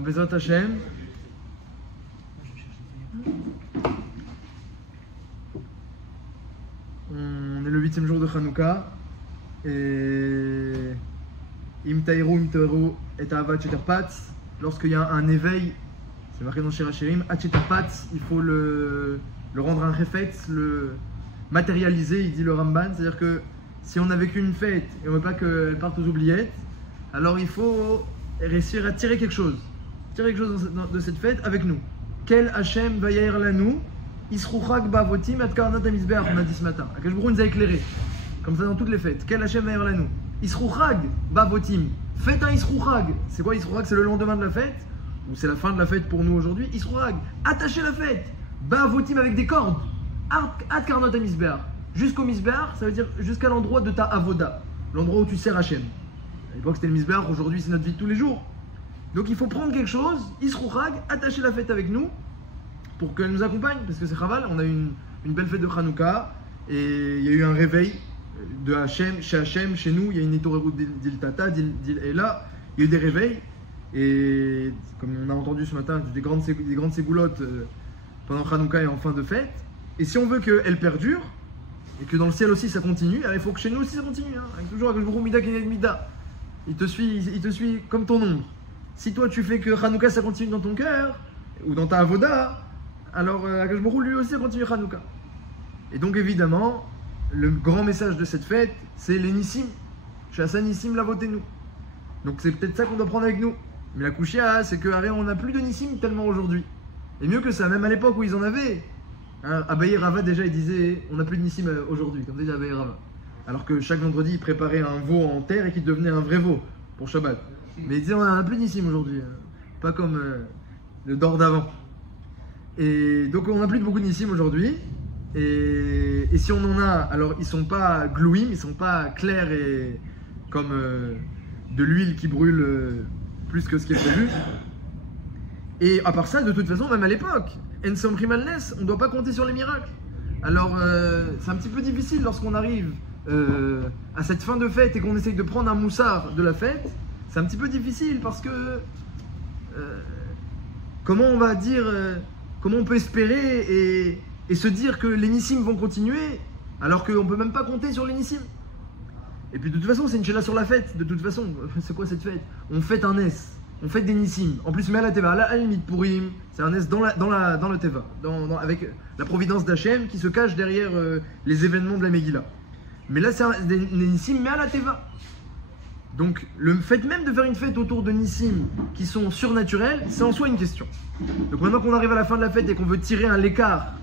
Bezrat Hashem. On est le 8e jour de Hanouka. Et Im Taïrou et Ahavat Cheterpatz. Lorsqu'il y a un éveil, c'est marqué dans Shir Hashirim, Cheterpatz, il faut le rendre un refetz, le matérialiser, il dit le Ramban. C'est-à-dire que si on n'a vécu une fête et on ne veut pas qu'elle parte aux oubliettes, alors il faut réussir à tirer quelque chose. Tirer quelque chose de cette fête avec nous. Quel Hachem va yair lanou, Isrouchak bavotim at karnat amizbeach, on a dit ce matin. Akash Baruch Hu nous a éclairé. Comme ça dans toutes les fêtes. Quel Hachem va yair lanou, Isrouchak bavotim. Faites un Isrouchak. C'est quoi Isrouchak? C'est le lendemain de la fête? Ou c'est la fin de la fête pour nous aujourd'hui? Isrouchak. Attachez la fête. Bavotim avec des cordes. At karnat amizbeach. Jusqu'au misbeach, ça veut dire jusqu'à l'endroit de ta avoda. L'endroit où tu sers Hachem. À l'époque c'était le misbeach, aujourd'hui c'est notre vie de tous les jours. Donc il faut prendre quelque chose, Isrouchag, attacher la fête avec nous pour qu'elle nous accompagne, parce que c'est Chaval, on a eu une belle fête de Hanouka et il y a eu un réveil de Hachem, chez nous, il y a une Etorerut d'Il Tata, d'Il Ela, il y a eu des réveils et comme on a entendu ce matin, des grandes ségoulottes pendant Hanouka et en fin de fête. Et si on veut qu'elle perdure et que dans le ciel aussi ça continue, alors il faut que chez nous aussi ça continue, avec toujours avec le gros Mida Kened Mida. Il te suit comme ton ombre. Si toi tu fais que Hanouka ça continue dans ton cœur, ou dans ta avoda, alors Akash Baruch Hu lui aussi continue Hanouka. Et donc évidemment, le grand message de cette fête, c'est les Nissim. Shasa Nissim lavotez-nous. Donc c'est peut-être ça qu'on doit prendre avec nous. Mais la Kushia, c'est qu'on n'a plus de Nissim tellement aujourd'hui. Et mieux que ça, même à l'époque où ils en avaient, Abaye Rava déjà il disait, on n'a plus de Nissim aujourd'hui, comme disait Abaye Rava. Alors que chaque vendredi il préparait un veau en terre et qu'il devenait un vrai veau pour Shabbat. Mais il disait on n'en a plus d'Nissim aujourd'hui, pas comme le Dor d'avant. Et donc on n'a plus beaucoup de Nissim aujourd'hui. Et si on en a, alors ils sont pas glouim, ils sont pas clairs et comme de l'huile qui brûle plus que ce qui est prévu. Et à part ça, de toute façon, même à l'époque, En Somrim al Nes, on ne doit pas compter sur les miracles. Alors c'est un petit peu difficile lorsqu'on arrive à cette fin de fête et qu'on essaye de prendre un moussard de la fête. C'est un petit peu difficile parce que comment on va dire, comment on peut espérer et se dire que les Nissim vont continuer alors qu'on ne peut même pas compter sur les Nissim. Et puis de toute façon c'est une chéla sur la fête, de toute façon, c'est quoi cette fête? On fête un Nes, on fête des Nissim, en plus mais à la Teva, à la limite Purim, c'est un Nes dans le Teva, avec la providence d'Hachem qui se cache derrière les événements de la Megillah. Mais là c'est des Nissim mais à la Teva. Donc le fait même de faire une fête autour de Nissim qui sont surnaturels, c'est en soi une question. Donc maintenant qu'on arrive à la fin de la fête et qu'on veut tirer un l'écart,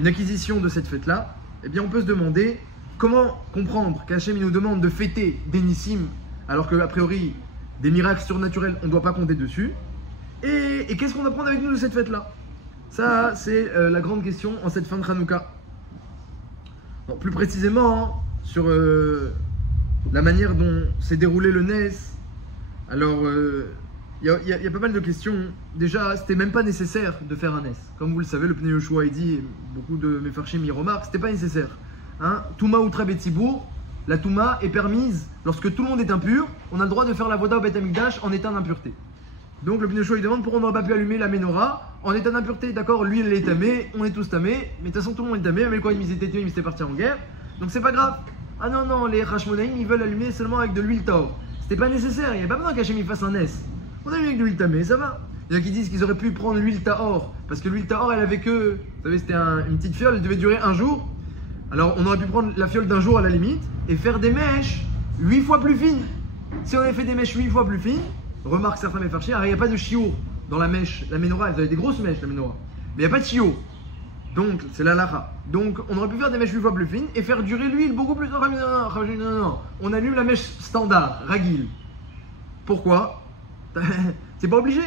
une acquisition de cette fête-là, eh bien on peut se demander comment comprendre qu'Hachem nous demande de fêter des Nissim alors qu'a priori des miracles surnaturels on ne doit pas compter dessus. Et qu'est-ce qu'on va prendre avec nous de cette fête-là? Ça c'est la grande question en cette fin de Hanouka. Bon, plus précisément sur la manière dont s'est déroulé le Nes, alors il y a pas mal de questions. Déjà, c'était même pas nécessaire de faire un Nes. Comme vous le savez, le Pnei Yoshua dit, et beaucoup de Mefarshim y remarquent, c'était pas nécessaire. Touma outra betzibour, la Touma est permise lorsque tout le monde est impur, on a le droit de faire la voda au Beth Amikdash en état d'impureté. Donc le Pnei Yoshua demande pourquoi on n'aurait pas pu allumer la menorah en état d'impureté. D'accord, lui il est tamé, on est tous tamés, mais de toute façon tout le monde est tamé, même le Kohen ils étaient tués, ils étaient partis en guerre, donc c'est pas grave. Ah non, les Hashmonaïm ils veulent allumer seulement avec de l'huile taor. C'était pas nécessaire, il n'y a pas besoin qu'Hachem il fasse un Nes. On a allumé avec de l'huile tamée, ça va. Il y en a qui disent qu'ils auraient pu prendre l'huile taor, parce que l'huile taor elle avait que, vous savez c'était une petite fiole, elle devait durer un jour. Alors on aurait pu prendre la fiole d'un jour à la limite et faire des mèches 8 fois plus fines. Si on avait fait des mèches 8 fois plus fines, remarque certains méfarchis, alors il n'y a pas de chiour dans la mèche, la menorah, elle avait des grosses mèches la menorah, mais il n'y a pas de chiour. Donc c'est la lacha. Donc on aurait pu faire des mèches 8 fois plus fines et faire durer l'huile beaucoup plus. Non. On allume la mèche standard, ragil. Pourquoi? C'est pas obligé.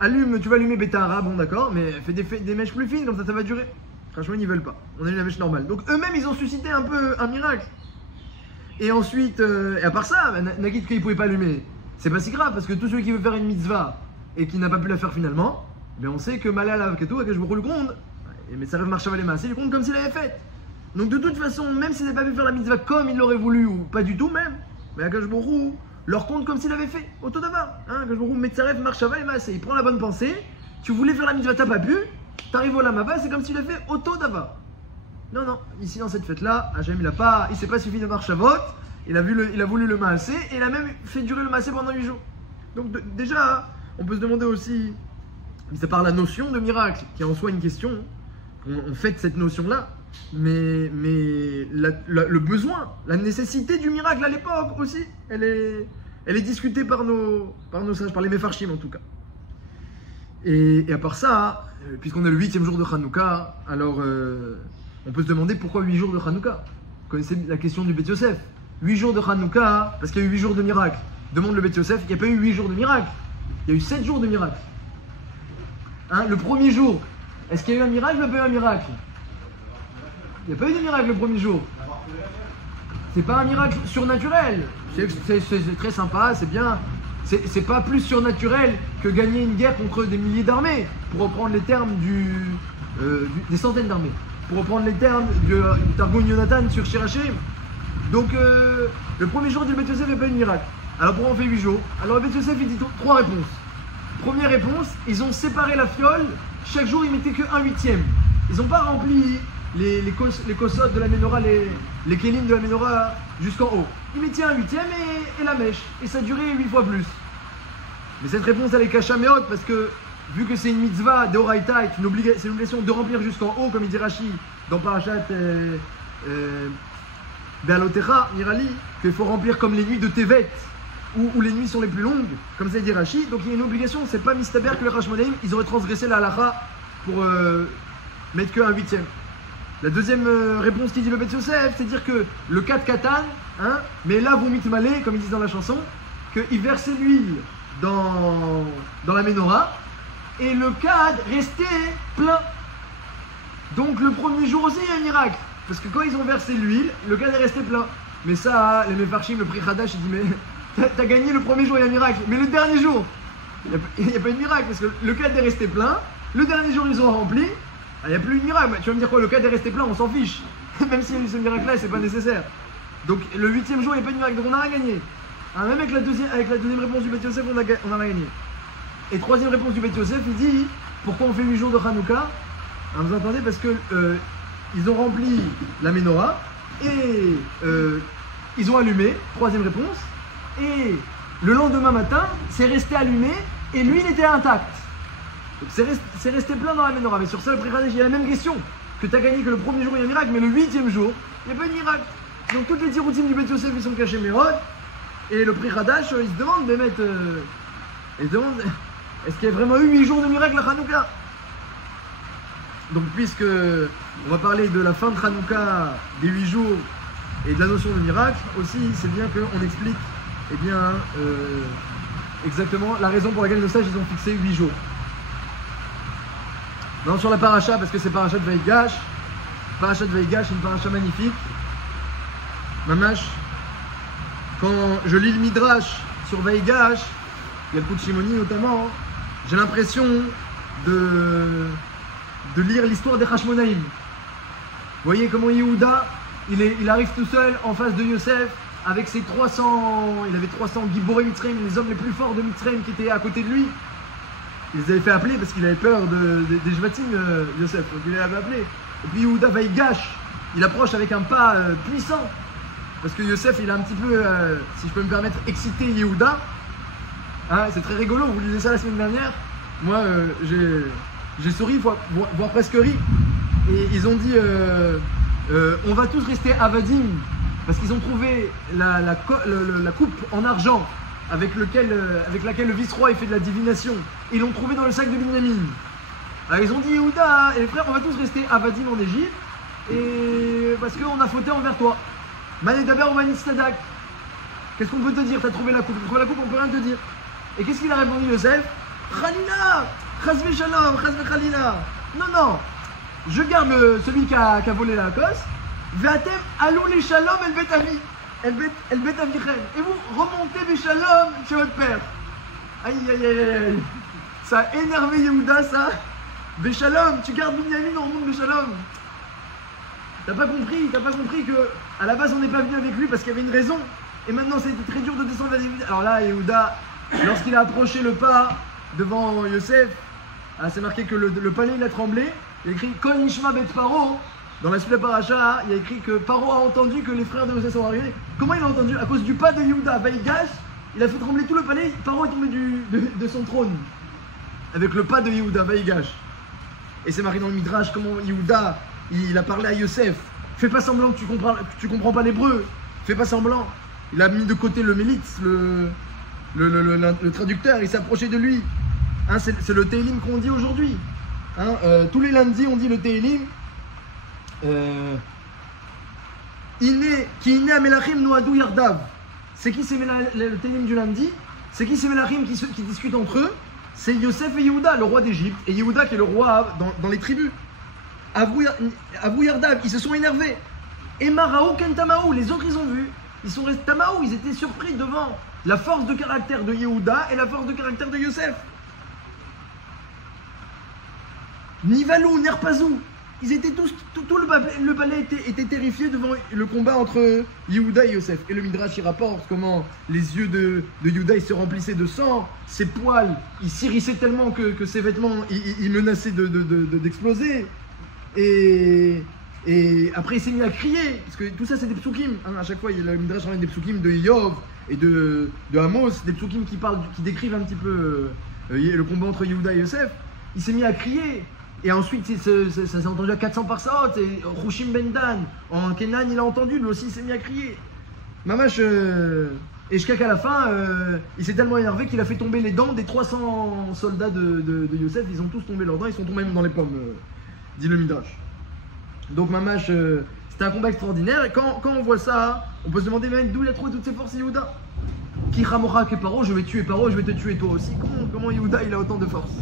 Tu vas allumer Betahara, bon d'accord, mais fais des mèches plus fines, comme ça va durer. Franchement ils veulent pas. On allume la mèche normale. Donc eux-mêmes ils ont suscité un peu un miracle. Et ensuite, et à part ça, Nagid qu'ils pouvaient pas allumer, c'est pas si grave parce que tout celui qui veut faire une mitzvah et qui n'a pas pu la faire finalement, ben on sait que Malal Avketou, que je me roule le compte. Mais ça rêve marche à les c'est du compte comme s'il avait fait. Donc de toute façon, même s'il n'avait pas pu faire la mitzvah comme il l'aurait voulu, ou pas du tout même, mais Akash Borou, leur compte comme s'il avait fait auto d'ava. Que je me roule Metzaref, Marshava et Maasé. Il prend la bonne pensée, tu voulais faire la mitzvah, t'as pas pu, t'arrives au Lamaba, c'est comme s'il a fait auto d'ava. Non, ici dans cette fête-là, Hachem il s'est pas suffi de Marshavot, il a voulu le Maasé et il a même fait durer le Maasé pendant 8 jours. Donc déjà, on peut se demander aussi, mis à part la notion de miracle, qui est en soi une question, on fête cette notion-là, mais le besoin, la nécessité du miracle à l'époque aussi, elle est discutée par nos sages, par les Mefarshim en tout cas. Et à part ça, puisqu'on est le 8e jour de Hanouka, alors on peut se demander pourquoi 8 jours de Hanouka. Vous connaissez la question du Beth Yosef. 8 jours de Hanouka, parce qu'il y a eu 8 jours de miracle. Demande le Beth Yosef, il n'y a pas eu 8 jours de miracle. Il y a eu 7 jours de miracle. Le premier jour, est-ce qu'il y a eu un miracle ou il n'y a pas eu un miracle? Il n'y a pas eu de miracle le premier jour. C'est pas un miracle surnaturel. C'est très sympa, c'est bien. C'est pas plus surnaturel que gagner une guerre contre des milliers d'armées, pour reprendre les termes des centaines d'armées. Pour reprendre les termes du Targum Yonatan sur Shirachem. Donc le premier jour du Beth Yosef, il n'y a pas eu de miracle. Alors pourquoi on fait 8 jours? Alors le Beth Yosef, il dit 3 réponses. Première réponse, ils ont séparé la fiole, chaque jour ils mettaient que 1/8. Ils n'ont pas rempli les kosot de la menorah, les kelim de la menorah jusqu'en haut. Ils mettaient 1/8 et la mèche, et ça durait 8 fois plus. Mais cette réponse elle est kasha meot parce que vu que c'est une mitzvah d'oraita et c'est une obligation de remplir jusqu'en haut, comme il dit Rashi dans Parashat Be'alotecha, Nirali, qu'il faut remplir comme les nuits de Tevet, où les nuits sont les plus longues, comme ça dit Rashi. Donc il y a une obligation, c'est pas mistaber que les Hashmonaïm, ils auraient transgressé la halakha pour mettre que 1/8. La deuxième réponse qui dit le Beth Yosef, c'est dire que le 4 katan, mais là vous mitmalé, comme ils disent dans la chanson, qu'il versait l'huile dans la menorah, et le 4 restait plein. Donc le premier jour aussi il y a un miracle, parce que quand ils ont versé l'huile, le 4 est resté plein. Mais ça, les Mefarshim, le prix Hadash, il dit mais t'as gagné le premier jour, il y a un miracle. Mais le dernier jour, il n'y a pas eu de miracle. Parce que le cadre est resté plein. Le dernier jour, ils ont rempli. Il n'y a plus de miracle. Tu vas me dire quoi? Le cadre est resté plein, on s'en fiche. Même si ce miracle-là, c'est pas nécessaire. Donc le 8e jour, il n'y a pas de miracle. Donc on n'a rien gagné. Même avec la deuxième réponse du Beth Yosef, on a rien gagné. Et troisième réponse du Beth Yosef, il dit pourquoi on fait 8 jours de Hanouka? Vous entendez? Parce que ils ont rempli la menorah et ils ont allumé. Troisième réponse. Et le lendemain matin, c'est resté allumé et l'huile était intacte. Donc c'est resté plein dans la menorah. Mais sur ça, le Pri Hadesh, il y a la même question. Que tu as gagné que le premier jour, il y a un miracle, mais le 8e jour, il n'y a pas de miracle. Donc toutes les tiroutines du Beth Yosef, ils sont cachés Mérod. Et le Pri Hadesh, il se demande de mettre. Il se demande est-ce qu'il y a vraiment eu 8 jours de miracle à Hanouka? Donc puisque on va parler de la fin de Hanouka, des 8 jours et de la notion de miracle, aussi c'est bien qu'on explique exactement la raison pour laquelle nos sages ils ont fixé 8 jours. Non, sur la paracha, parce que c'est paracha de Vaïgash. Paracha de Vaïgash, une paracha magnifique. Mamash, quand je lis le Midrash sur Vaïgash, il y a le coup de Shimoni notamment, j'ai l'impression de lire l'histoire des Hashmonaïm. Vous voyez comment Yehuda, il arrive tout seul en face de Yosef, avec ses 300, il avait 300 Giboré Mitzrayim, les hommes les plus forts de Mitzrayim qui étaient à côté de lui. Il les avait fait appeler parce qu'il avait peur des Jvatim, Yosef, donc il les avait appelés. Et puis Yehuda Vaïgash, il approche avec un pas puissant, parce que Yosef, il a un petit peu, si je peux me permettre, excité Yehuda. C'est très rigolo, vous lisez ça la semaine dernière. Moi, j'ai souri, voire presque ri. Et ils ont dit, on va tous rester avadim, parce qu'ils ont trouvé la coupe en argent avec laquelle le vice-roi fait de la divination. Et ils l'ont trouvé dans le sac de Binyamin. Alors ils ont dit, Yehuda et les frères, on va tous rester avadim en Égypte, et parce qu'on a fauté envers toi. Manedaber ou Manistadak. Qu'est-ce qu'on peut te dire? T'as trouvé la coupe, on peut rien te dire. Et qu'est-ce qu'il a répondu, Yosef? Khalina, Chazve Shalom, Chazve Khalina. Non, je garde celui qui a volé la cosse. Ve'atem alou les Shalom el bet avi, el bet avichem. Et vous remontez les Shalom chez votre père. Aïe. Ça a énervé Yehuda, ça. Béchalom, tu gardes Binyamin en monde Béchalom. T'as pas compris que à la base on n'est pas venu avec lui parce qu'il y avait une raison. Et maintenant, ça a été très dur de descendre vers Yehuda. Alors là, Yehuda, lorsqu'il a approché le pas devant Yosef, c'est marqué que le palais il a tremblé. Il y a écrit Kol Nishma Bet Paro. Dans la suite de la paracha, il y a écrit que Paro a entendu que les frères de Yosef sont arrivés. Comment il a entendu? À cause du pas de Yehuda. Vaïgash, il a fait trembler tout le palais. Paro est tombé de son trône. Avec le pas de Yehuda, Vaïgash. Et c'est marqué dans le Midrash comment Yehuda, il a parlé à Yosef. Fais pas semblant que tu comprends pas l'hébreu. Fais pas semblant. Il a mis de côté le Mélitz, le traducteur. Il s'approchait de lui. Hein, c'est le Tehillim qu'on dit aujourd'hui. Hein, tous les lundis, on dit le Tehillim. Qui iné Melachim Noadou Yardav. C'est qui c'est le Tehillim du lundi? C'est qui c'est Melachim qui discutent entre eux? C'est Yosef et Yehuda, le roi d'Égypte, et Yehuda qui est le roi dans les tribus. Avou Yardav, ils se sont énervés. Et Maraou Kentamaou, les autres ils ont vu. Ils sont restés Tamaou, ils étaient surpris devant la force de caractère de Yehuda et la force de caractère de Yosef. Nivalou, Nerpazou, ils étaient tous, tout le palais était terrifié devant le combat entre Yehuda et Yosef. Et le Midrash il rapporte comment les yeux de Yehuda ils se remplissaient de sang, ses poils ils s'irrissaient tellement que ses vêtements ils menaçaient d'exploser. Et après il s'est mis à crier, parce que tout ça c'est des psukim, hein, à chaque fois le Midrash ramène des psukim de Yov et de Amos, des psukim qui décrivent un petit peu le combat entre Yehuda et Yosef. Il s'est mis à crier. Et ensuite, ça s'est entendu à 400 par Saot, et Rushim Ben Dan, en Kenan, il a entendu, lui aussi, il s'est mis à crier. Mamash, et jusqu'à la fin, il s'est tellement énervé qu'il a fait tomber les dents des 300 soldats de Yosef, ils ont tous tombé leurs dents, ils sont tombés même dans les pommes, dit le Midrash. Donc Mamash, c'était un combat extraordinaire, et quand on voit ça, on peut se demander, mais d'où il a trouvé toutes ces forces, Yehuda? Qui Ramora que Paro, je vais tuer Paro, je vais te tuer toi aussi. Comment Yehuda il a autant de force?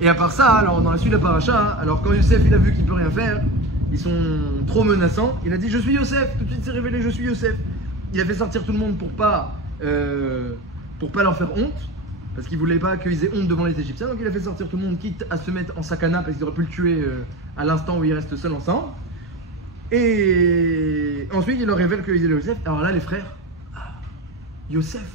Et à part ça, alors dans la suite de la paracha, alors quand Yosef il a vu qu'il peut rien faire, ils sont trop menaçants, il a dit je suis Yosef, tout de suite s'est révélé je suis Yosef. Il a fait sortir tout le monde pour pas leur faire honte, parce qu'il voulait pas qu'ils aient honte devant les Égyptiens, donc il a fait sortir tout le monde quitte à se mettre en sakana parce qu'il aurait pu le tuer à l'instant où ils restent seuls ensemble. Et ensuite il leur révèle qu'ils étaient Yosef. Alors là les frères, Yosef,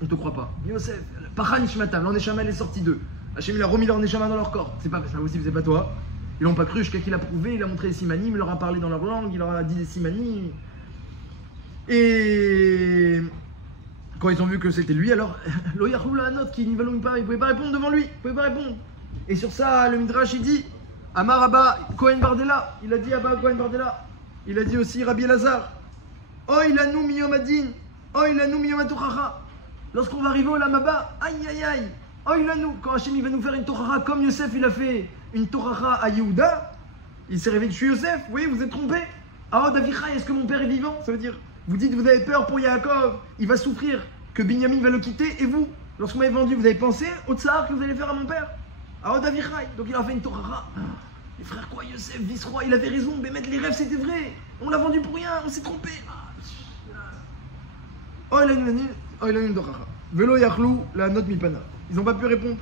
on te croit pas, Yosef, Pacha Nishmatam, l'Aneshama elle est sortie d'eux. Hachem il a remis leur Neshama dans leur corps. C'est pas possible, c'est pas toi. Ils l'ont pas cru jusqu'à qu'il a prouvé, il a montré les simanim, il leur a parlé dans leur langue, il leur a dit des simanim. Et quand ils ont vu que c'était lui, alors Loyachou la note qui n'y va pas, il pouvait pas répondre devant lui, il pouvait pas répondre. Et sur ça, le Midrash il dit Amar Abba Kohen Bardella, il a dit Abba Kohen Bardella, il a dit aussi Rabbi Elazar, Oy lanu miyom adin, Oy lanu miyom atochacha. Lorsqu'on va arriver au Lamaba, aïe aïe aïe. Oh, il a nous, quand Hachem il va nous faire une Torah comme Yosef il a fait une Torah à Yehuda, il s'est réveillé, je suis Yosef, oui, vous êtes trompé. Ah, Davichai, est-ce que mon père est vivant? Ça veut dire, vous dites, vous avez peur pour Yaakov, il va souffrir, que Binyamin va le quitter, et vous, lorsque vous m'avez vendu, vous avez pensé au tsar que vous allez faire à mon père? Ah, Davichai, donc il a fait une Torah. Les frères, quoi, Yosef, vice-roi, il avait raison, mais mettre les rêves c'était vrai, on l'a vendu pour rien, on s'est trompé. Oh, il a une Torah. Velo Yachlou, la note Mipana. Ils n'ont pas pu répondre.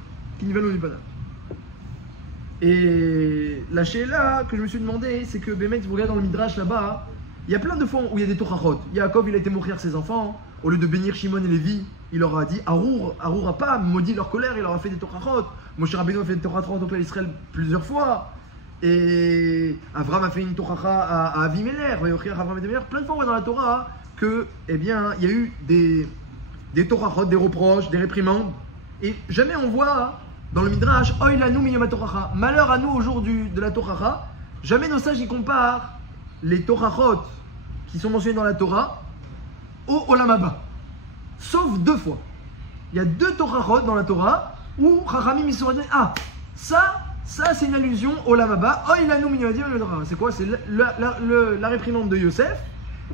Et la sheila que je me suis demandé, c'est que Bémet, vous regardez dans le Midrash là-bas, il y a plein de fois où il y a des Torahot. Yaakov, il a été mourir ses enfants. Au lieu de bénir Shimon et Lévi, il leur a dit Harour a pas maudit leur colère, il leur a fait des Torahot. Moshe Rabbeinu a fait des Torahot au peuple d'Israël plusieurs fois. Et Avram a fait une Torah à Avimelech. Plein de fois on voit dans la Torah que, eh bien, il y a eu des Torahot, des reproches, des réprimandes. Et jamais on voit dans le Midrash, Oy lanu miyom Torah, malheur à nous au jour de la Torah. Jamais nos sages y comparent les Torahot qui sont mentionnés dans la Torah au Olam Haba. Sauf deux fois. Il y a deux Torahot dans la Torah où Chachamim ils se sont dit ça c'est une allusion au Olam Haba. Oy lanu miyom Torah. C'est quoi? C'est la réprimande de Yosef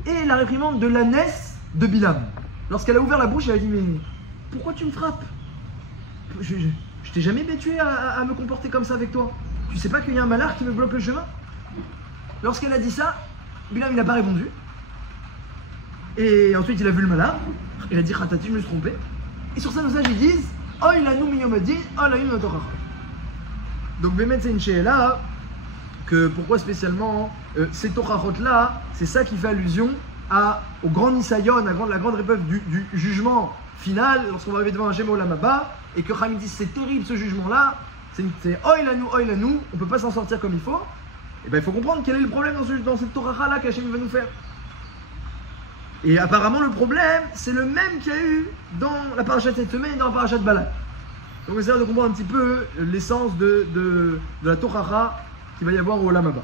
et la réprimande de l'ânesse de Bilam. Lorsqu'elle a ouvert la bouche, elle a dit mais pourquoi tu me frappes? Je t'ai jamais habitué à me comporter comme ça avec toi. Tu sais pas qu'il y a un malheur qui me bloque le chemin? Lorsqu'elle a dit ça, Bilam il n'a pas répondu. Et ensuite il a vu le malheur. Il a dit Khatati, je me suis trompé. Et sur ça nos sages ils disent Oy lanu miyom adin, Oy lanu miyom Torah. Donc Bémet c'est une sheila que pourquoi spécialement ces Torahot là, c'est ça qui fait allusion au grand Nisayon, la grande épreuve du jugement final, lorsqu'on va arriver devant un Shem Olam Haba, et que Chachamim dit c'est terrible ce jugement-là, c'est oïl à nous, on ne peut pas s'en sortir comme il faut. Et bien il faut comprendre quel est le problème dans cette Torah-là qu'Hachem va nous faire. Et apparemment le problème, c'est le même qu'il y a eu dans la paracha de cette semaine et dans la paracha de Balak. Donc on essaie de comprendre un petit peu l'essence de la Torah qu'il va y avoir au Olam Haba.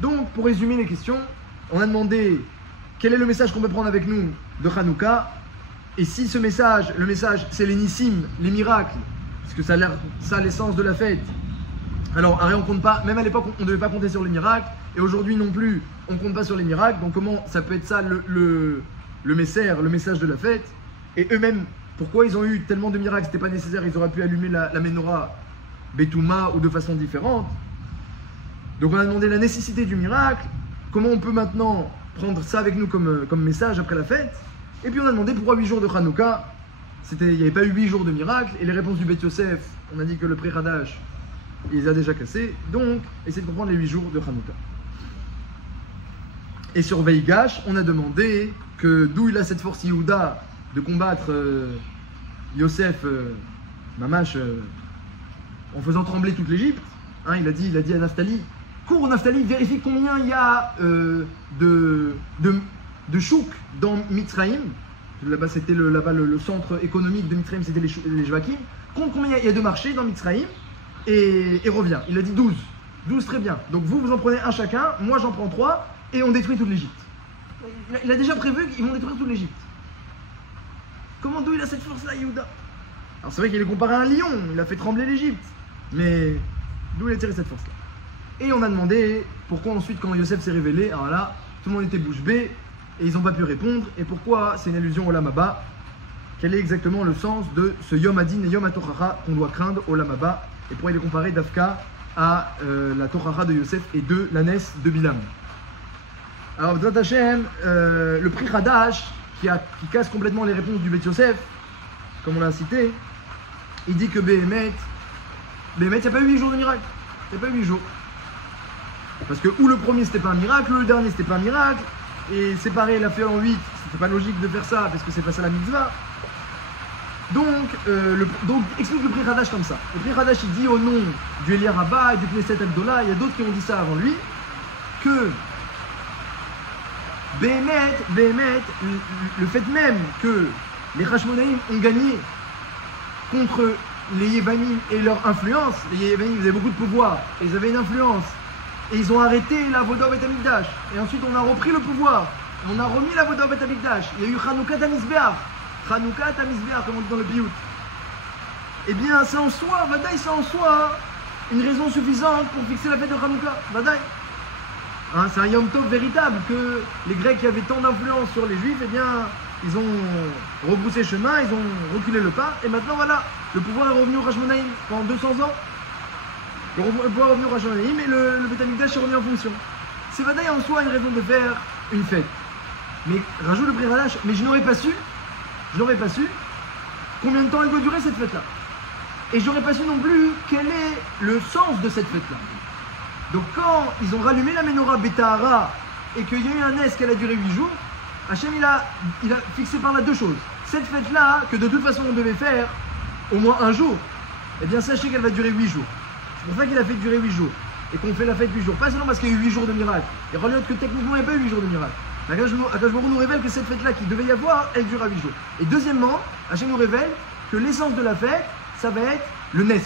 Donc pour résumer les questions, on a demandé quel est le message qu'on peut prendre avec nous de Hanouka. Et si ce message, le message c'est les nissim, les miracles, parce que ça a l'air ça l'essence de la fête. Alors on compte pas, même à l'époque on ne devait pas compter sur les miracles, et aujourd'hui non plus on ne compte pas sur les miracles, donc comment ça peut être ça le message de la fête. Et eux-mêmes, pourquoi ils ont eu tellement de miracles, c'était pas nécessaire, ils auraient pu allumer la menorah Betouma ou de façon différente. Donc on a demandé la nécessité du miracle, comment on peut maintenant prendre ça avec nous comme message après la fête. Et puis on a demandé pourquoi 8 jours de Hanouka, il n'y avait pas eu 8 jours de miracle, et les réponses du Beth Yosef, on a dit que le Pri Hadash, il les a déjà cassés, donc essayez de comprendre les 8 jours de Hanouka. Et sur Veigash, on a demandé d'où il a cette force Yehuda de combattre Yosef, Mamash, en faisant trembler toute l'Égypte. Hein, il a dit à Naphtali, cours Naphtali, vérifie combien il y a de chouk dans Mitzraïm. Là-bas, c'était le centre économique de Mitzraïm, c'était les Jvakim. Compte combien il y a de marchés dans Mitzraïm et revient. Il a dit 12. 12, très bien. Donc vous en prenez un chacun, moi j'en prends 3 et on détruit toute l'Égypte. Il a déjà prévu qu'ils vont détruire toute l'Égypte. D'où il a cette force-là, Yehuda? Alors c'est vrai qu'il est comparé à un lion, il a fait trembler l'Égypte. Mais d'où il a tiré cette force-là? Et on a demandé pourquoi ensuite, quand Yosef s'est révélé, alors là, tout le monde était bouche bée et ils n'ont pas pu répondre. Et pourquoi c'est une allusion au Olam Haba? Quel est exactement le sens de ce Yom Adin et Yom HaTorah qu'on doit craindre au Olam Haba? Et pourquoi il est comparé d'Afka à la Torah de Yosef et de la Nes de Bilam? Alors, B'ezrat Hashem, le Pri Hadash, qui casse complètement les réponses du Beth Yosef, comme on l'a cité, il dit que Béhémet, il n'y a pas eu 8 jours de miracle. Il n'y a pas eu 8 jours. Parce que ou le premier c'était pas un miracle, ou le dernier c'était pas un miracle, et séparer la fait en 8, c'était pas logique de faire ça, parce que c'est pas ça la mitzvah. Donc explique le Pri Hadash comme ça. Le Pri Hadash il dit au nom du Elia Rabba et du Knesset Agdola, il y a d'autres qui ont dit ça avant lui, que Béhémet, le fait même que les Hashmonaïm ont gagné contre les Yévanim et leur influence, les Yévanim ils avaient beaucoup de pouvoir, et ils avaient une influence, et ils ont arrêté la Voda au Beth Amikdash, et ensuite on a repris le pouvoir, et on a remis la Voda au Beth Amikdash, il y a eu Hanouka Tamizbeach, comme on dit dans le Biout. Eh bien c'est en soi, Vadaï c'est en soi une raison suffisante pour fixer la fête de Hanouka, Vadaï. Hein, c'est un Yom Tov véritable que les Grecs qui avaient tant d'influence sur les Juifs, eh bien, ils ont rebroussé chemin, ils ont reculé le pas, et maintenant voilà, le pouvoir est revenu au Hashmonaïm pendant 200 ans. Le pouvoir est revenu au Hashmonaïm et le Beth Amikdash est revenu en fonction. C'est Vadaï en soi une raison de faire une fête. Mais rajoute le Pri Hadash, mais je n'aurais pas su combien de temps elle doit durer cette fête-là. Et je n'aurais pas su non plus quel est le sens de cette fête-là. Donc quand ils ont rallumé la menorah Betahara et qu'il y a eu un Nes qu'elle a duré 8 jours, Hachem il a fixé par là 2 choses. Cette fête-là, que de toute façon on devait faire au moins un jour, eh bien sachez qu'elle va durer 8 jours. C'est pour ça qu'il a fait durer 8 jours. Et qu'on fait la fête 8 jours. Pas seulement parce qu'il y a eu 8 jours de miracle. Et regarde que techniquement il n'y a pas eu 8 jours de miracle. Akash Baruch nous révèle que cette fête-là qui devait y avoir, elle dure à 8 jours. Et deuxièmement, Hachem nous révèle que l'essence de la fête, ça va être le Nes.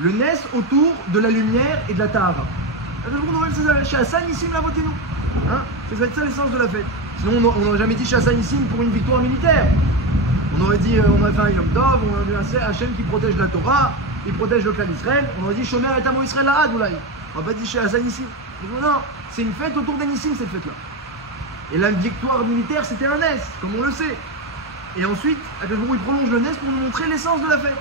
Le Nes autour de la lumière et de la Tahara. Shassan Nissim la votez-nous. Hein, ça va être ça l'essence de la fête. Sinon on n'aurait jamais dit Shassan Nissim pour une victoire militaire. On aurait dit, on aurait fait un Yom Tov, on aurait dit un Hachem qui protège la Torah, il protège le clan d'Israël. On aurait dit Shomer et Amo Israël la Adoulaï. On n'a pas dit Shassan Nissim. Non, c'est une fête autour des Nissim cette fête-là. Et la victoire militaire c'était un Nes, comme on le sait. Et ensuite, il prolonge le Nes pour nous montrer l'essence de la fête.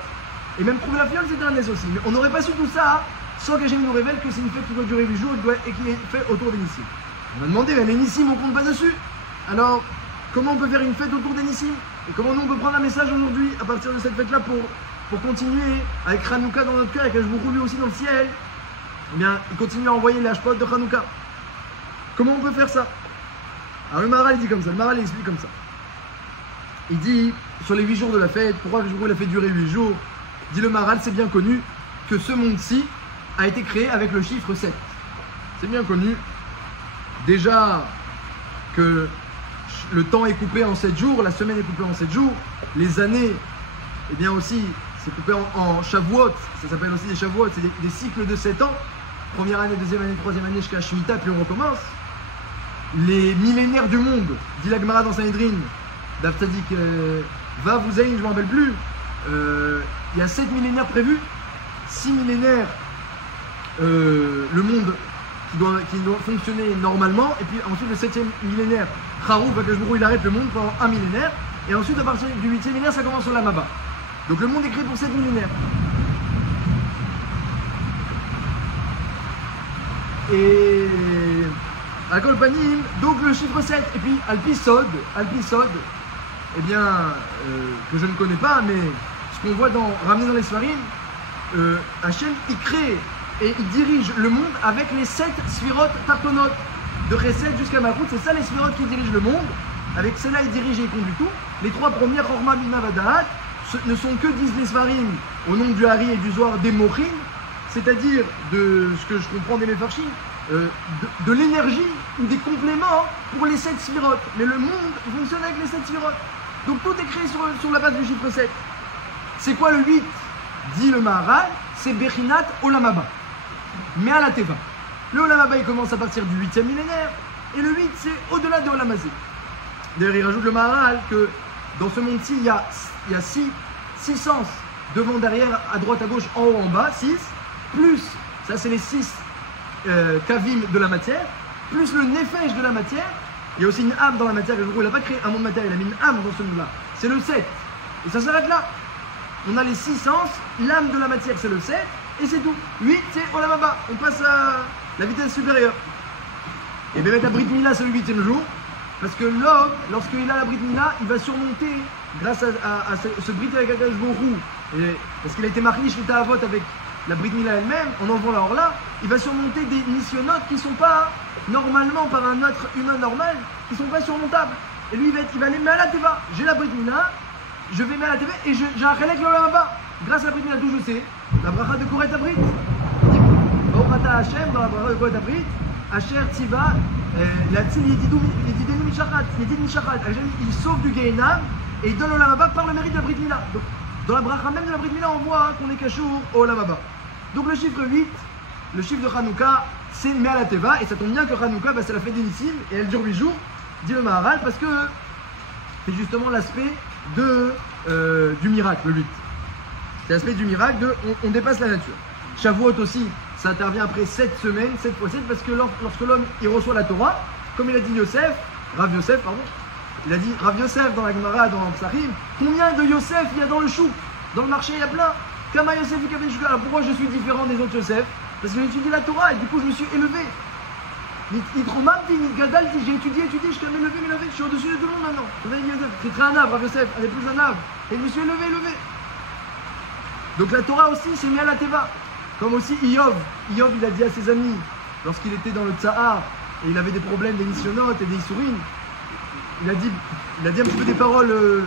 Et même trouver la fiole c'était un Nes aussi. Mais on n'aurait pas su tout ça sans qu'Hachem nous révèle que c'est une fête qui doit durer 8 jours et qui est faite autour des Nissim. On a demandé, mais les Nissim on compte pas dessus. Alors, comment on peut faire une fête autour des Nissim? Et comment nous on peut prendre un message aujourd'hui à partir de cette fête-là pour continuer avec Hanouka dans notre cœur et que je vous roule lui aussi dans le ciel? Eh bien, il continue à envoyer les hashpot de Hanouka. Comment on peut faire ça? Alors le Maharal il dit comme ça, le Maharal il explique comme ça. Il dit, sur les 8 jours de la fête, pourquoi il a fait durer 8 jours? Dit le Maharal, c'est bien connu que ce monde-ci a été créé avec le chiffre 7. C'est bien connu. Déjà que le temps est coupé en 7 jours, la semaine est coupée en 7 jours, les années, eh bien aussi, c'est coupé en Shavuot, ça s'appelle aussi des Shavuot, c'est des cycles de 7 ans. Première année, deuxième année, troisième année jusqu'à Shemitah, puis on recommence. Les millénaires du monde, dit la Gemara dans Sanhedrin, Daf Tzadik Vav ou Zayn, je ne m'en rappelle plus. Il y a 7 millénaires prévus, 6 millénaires, le monde qui doit fonctionner normalement, et puis ensuite le 7e millénaire, Kharouf, il arrête le monde pendant 1 millénaire, et ensuite à partir du 8e millénaire, ça commence sur la Maba. Donc le monde est créé pour 7 millénaires. Et à Kolpanim, donc le chiffre 7, et puis Alpisod, eh bien, que je ne connais pas, mais ce qu'on voit ramené dans les Sfarim, Hachem, il crée et il dirige le monde avec les 7 Sphirot Tartonot, de Chesed jusqu'à Malchut, c'est ça les Sphirot qui dirigent le monde, avec celle-là il dirige et il conduit tout. Les 3 premières, Chorma, Bina, Vadaat, ne sont que, disent les Sfarim, au nom du Hari et du Zohar, des Mochin, c'est-à-dire de ce que je comprends des Mefarshim, de l'énergie ou des compléments pour les 7 Sphirot. Mais le monde fonctionne avec les 7 Sphirot. Donc tout est créé sur la base du chiffre 7. C'est quoi le 8? Dit le Maharal, c'est Bechinat Olamaba. Mais à la Teva. Le Olamaba il commence à partir du 8e millénaire, et le 8 c'est au-delà de Olamazé. D'ailleurs il rajoute le Maharal que dans ce monde-ci il y a 6 sens, devant, derrière, à droite, à gauche, en haut, en bas, 6, plus, ça c'est les 6 kavim de la matière, plus le nefesh de la matière. Il y a aussi une âme dans la matière, et il n'a pas créé un monde matériel, il a mis une âme dans ce monde-là. C'est le 7. Et ça s'arrête là. On a les 6 sens, l'âme de la matière c'est le 7, et c'est tout. 8 c'est Olamaba, on passe à la vitesse supérieure. Et bien la Brit Mila c'est le 8e jour, parce que l'homme, lorsqu'il a la Brit Mila, il va surmonter, grâce à ce Brit avec Akadosh Baruch Hu, parce qu'il a été marnish le Ta'avot avec la Brit Mila elle-même, en enlevant la Orla, il va surmonter des missionnotes qui ne sont pas normalement par un autre humain normal, qui ne sont pas surmontables. Et lui il va aller mais à la Teva, j'ai la Brit Mila, je vais mettre à la TV et j'ai un Chelek L'Olamaba. Grâce à la Brit Mila, d'où je sais, la bracha de Koret Abrit. Baruch Hashem, dans la bracha de Koret Abrit, Asher Tziva, la Tzil Yedidenu Mishachat, Yedid Mishachat. Il sauve du Gehenam et il donne l'Olamaba par le mérite de la Brit Mila. Donc, dans la bracha même de la Brit Mila, on voit qu'on est Kashour au Olamaba. Donc le chiffre 8, le chiffre de Hanouka, c'est Mea la Teva, et ça tombe bien que Hanouka, c'est la fête des Nissim, et elle dure 8 jours, dit le Maharal, parce que c'est justement l'aspect du miracle, le 8. C'est l'aspect du miracle on dépasse la nature. Shavuot aussi, ça intervient après 7 semaines, 7 fois 7, parce que lorsque l'homme il reçoit la Torah, comme il a dit Rav Yosef, il a dit Rav Yosef dans la Gemara, dans Psachim, combien de Yosef il y a dans le chou? Dans le marché il y a plein. Kama Yosef et Kaven Shukar. Alors pourquoi je suis différent des autres Yosef? Parce que j'ai étudié la Torah et du coup je me suis élevé. J'ai étudié, je suis élevé, je suis au-dessus de tout le monde maintenant. C'est très un arbre, Rav Yosef, elle est plus un arbre. Et je me suis élevé. Donc la Torah aussi, c'est mis à la Teva. Comme aussi Iyov, il a dit à ses amis, lorsqu'il était dans le Tsahar, et il avait des problèmes, des missionnotes et des Issourim, il a dit un petit peu des paroles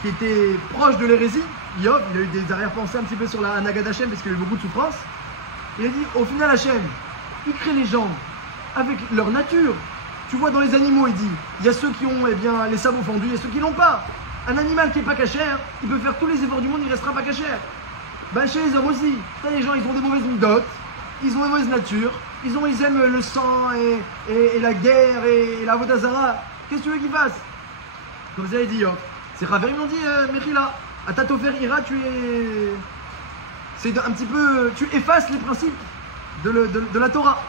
qui étaient proches de l'hérésie. Iyov, il a eu des arrière-pensées un petit peu sur la Hanaga d'Hachem, parce qu'il a eu beaucoup de souffrance. Il a dit, au final Hachem, il crée les gens avec leur nature. Tu vois dans les animaux, il dit, il y a ceux qui ont les sabots fendus, il y a ceux qui n'ont pas. Un animal qui n'est pas cachère, il peut faire tous les efforts du monde, il ne restera pas cachère. Ben chez les hommes aussi, les gens ils ont des mauvaises midotes, ils ont des mauvaises natures, ils aiment le sang et la guerre et la vodazara. Qu'est-ce que tu veux qu'ils fassent? Comme ça il dit, c'est Raver, ils m'ont dit, Mechila, à Tatofer Ira, c'est un petit peu, tu effaces les principes de la Torah.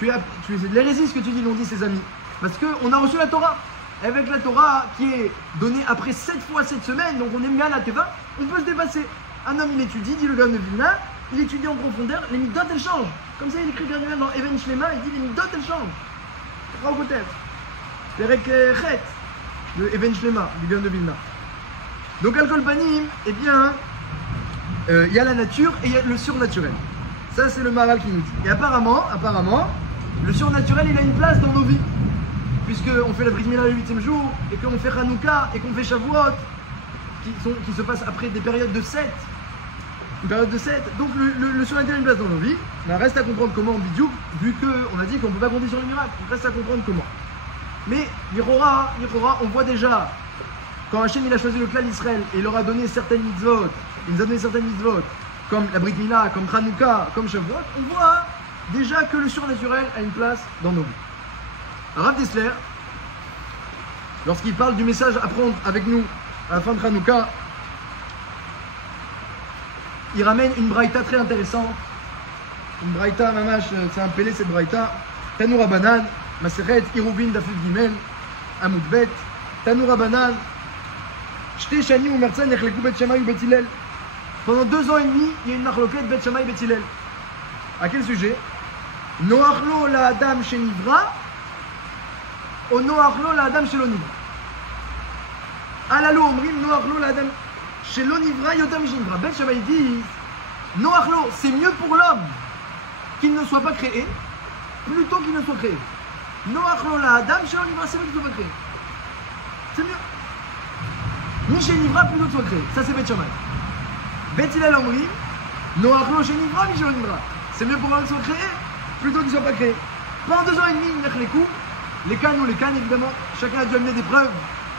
C'est de l'hérésie ce que tu dis, l'ont dit ses amis. Parce qu'on a reçu la Torah. Avec la Torah qui est donnée après 7 fois 7 semaines, donc on est mis à la Teva, on peut se dépasser. Un homme il étudie, dit le Gaon de Vilna, il étudie en profondeur, les midot elles changent. Comme ça il écrit bien dans Even Shlema, il dit les midot elles changent. Les Rekhet de Even Shlema, du Gaon de Vilna. Donc Al-Kol Panim, eh bien, il y a la nature et il y a le surnaturel. Ça c'est le Maharal qui nous dit. Et apparemment, le surnaturel il a une place dans nos vies. puisqu'on fait la Brit Mila le 8e jour, et qu'on fait Hanouka, et qu'on fait Shavuot, qui se passent après des périodes de 7. Une période de 7. Donc le surnaturel a une place dans nos vies. Mais reste à comprendre comment, Bidiouk, vu qu'on a dit qu'on ne peut pas compter sur les miracles. Il reste à comprendre comment. Mais Yirora, on voit déjà, quand Hachem il a choisi le clan d'Israël et il leur a donné certaines mitzvot, il nous a donné certaines mitzvot, comme la Brit Mila, comme Hanouka, comme Shavuot, on voit déjà que le surnaturel a une place dans nos vies. Rav Dessler, lorsqu'il parle du message à prendre avec nous à la fin de Hanouka, il ramène une braïta très intéressante. Une braïta, mamash, c'est un pélé cette braïta. Tanoura Banan, Maseret, Iruvin, Dafif Gimel, Amoud Bet. Tanoura Banan, Shte Shani ou Mertsan, Nechlekou Bet Shammai ou Bet Hillel. Pendant 2 ans et demi, il y a une marloquette Bet Shammai Bet Hillel. À quel sujet? Noachlo la Adam Shenivra ou Noachlo la Adam Shelonivra. Alalo Omrim, Noachlo la Adam Shelonivra Yotam Shenivra. Bet Shammai dit Noachlo, c'est mieux pour l'homme qu'il ne soit pas créé plutôt qu'il ne soit créé. Noachlo la Adam Shelonivra, c'est mieux qu'il ne soit pas créé. C'est mieux. Ni Shenivra plutôt qu'il soit créé. Ça c'est Bet Shammai. Bet Hillel Omrim, Noachlo Shenivra, ni Shelonivra. C'est mieux pour l'homme qu'il soit créé plutôt qu'il ne soit pas créé. Pendant 2 ans et demi, les cannes ou les cannes évidemment, chacun a dû amener des preuves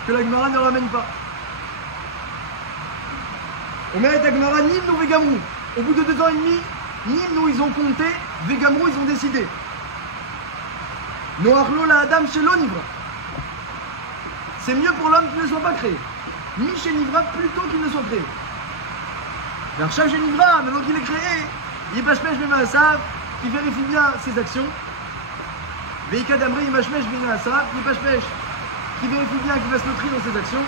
que la Gemara ne ramène pas. On mérite la Gemara Nimnou Vegamrou. Au bout de 2 ans et demi, Nimnou ils ont compté, Vegamrou ils ont décidé. Noachlo la Adam Shelonivra. C'est mieux pour l'homme qu'il ne soit pas créé. Ni Shenivra plutôt qu'il ne soit créé. Alors chaque Shenivra, maintenant qu'il est créé, il pêche-pêche même à Asaf, il vérifie bien ses actions. Veika d'Amri, il mâche-mèche bien à Asaf, il pêche-pêche, qui vérifie bien qu'il va se notrer dans ses actions.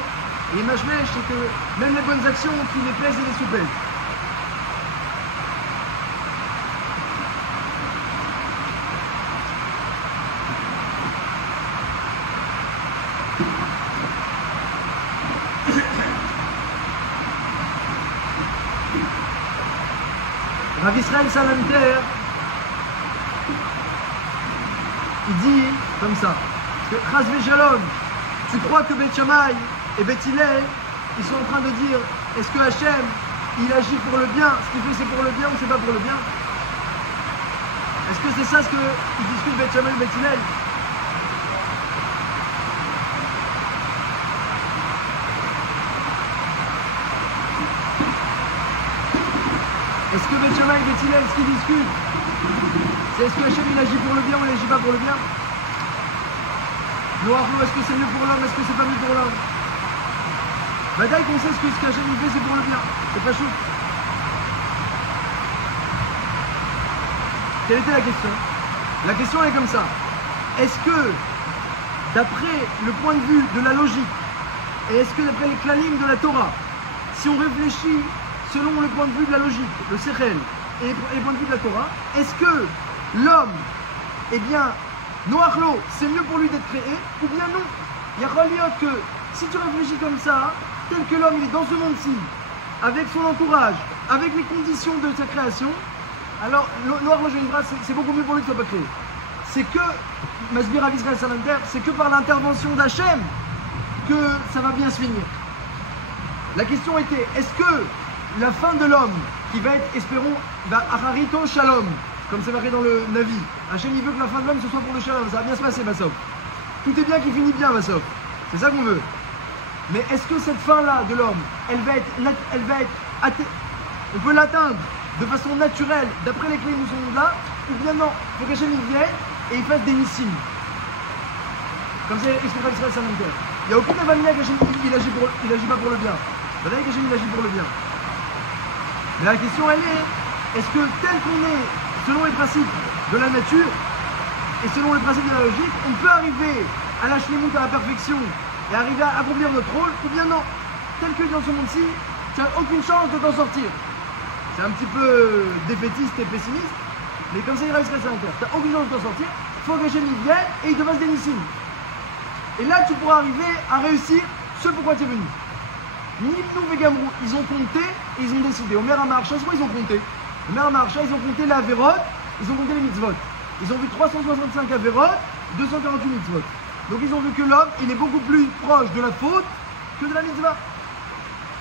Et il mâche-mèche, c'est que même les bonnes actions, qu'il les pèse et les sous-pèse. Rav Israël Salanter, il dit comme ça, que Chas V'Shalom, tu crois que Bet Shammai et Bet Hillel, ils sont en train de dire, est-ce que Hachem, il agit pour le bien, ce qu'il fait c'est pour le bien ou c'est pas pour le bien? Est-ce que c'est ça ce qu'ils discutent Bet Shammai et Bet Hillel? Est-ce que Bet Shammai et Bet Hillel, ce qu'ils discutent, c'est est-ce que Hachem il agit pour le bien ou il agit pas pour le bien? Noachlo, est-ce que c'est mieux pour l'homme, est-ce que c'est pas mieux pour l'homme? Badaï qu'on sait ce qu'Hachem il fait c'est pour le bien, c'est pas chou. Quelle était la question? La question est comme ça. Est-ce que, d'après le point de vue de la logique, et est-ce que d'après les klalim de la Torah, si on réfléchit selon le point de vue de la logique, le sechel, et les points de vue de la Torah, est-ce que l'homme, eh bien, Noachlo, c'est mieux pour lui d'être créé, ou bien non? Il y a que si tu réfléchis comme ça, tel que l'homme il est dans ce monde-ci, avec son entourage, avec les conditions de sa création, alors Noachlo Shenivra, c'est beaucoup mieux pour lui qu'il ne soit pas créé. C'est que, Masbir Rav Israël Salanter, c'est que par l'intervention d'Hachem que ça va bien se finir. La question était, est-ce que la fin de l'homme, qui va être, espérons, va Acharito Shalom, comme c'est marqué dans le Navi. Hachem il veut que la fin de l'homme ce soit pour le Shalom, ça va bien se passer, Bassov. Tout est bien qui finit bien, Bassov. C'est ça qu'on veut. Mais est-ce que cette fin-là de l'homme, elle va être on peut l'atteindre de façon naturelle, d'après les clés de ce monde-là, ou bien non, il faut qu'Hachem il vienne et il fasse des nissim. Comme c'est expliqué à Israël Salanter. Il n'y a aucune avantage qu'Hachem il agit pas pour le bien. Voilà qu'Hachem il agit pour le bien. Mais la question elle est que tel qu'on est, selon les principes de la nature et selon les principes de la logique, on peut arriver à la shlemut, à la perfection et arriver à accomplir notre rôle, ou bien non. Tel que dans ce monde-ci, tu n'as aucune chance de t'en sortir. C'est un petit peu défaitiste et pessimiste, mais comme ça il reste à l'intérieur. Tu n'as aucune chance de t'en sortir, il faut que Hachem vienne et il te fasse des nissim. Et là tu pourras arriver à réussir ce pourquoi tu es venu. Nimnou Vegamrou, ils ont compté et ils ont décidé. Omer Amarcha, c'est quoi ils ont compté? Omer Amarcha, ils ont compté l'Averot, ils ont compté les mitzvot. Ils ont vu 365 Averot, 248 mitzvot. Donc ils ont vu que l'homme, il est beaucoup plus proche de la faute que de la mitzvah.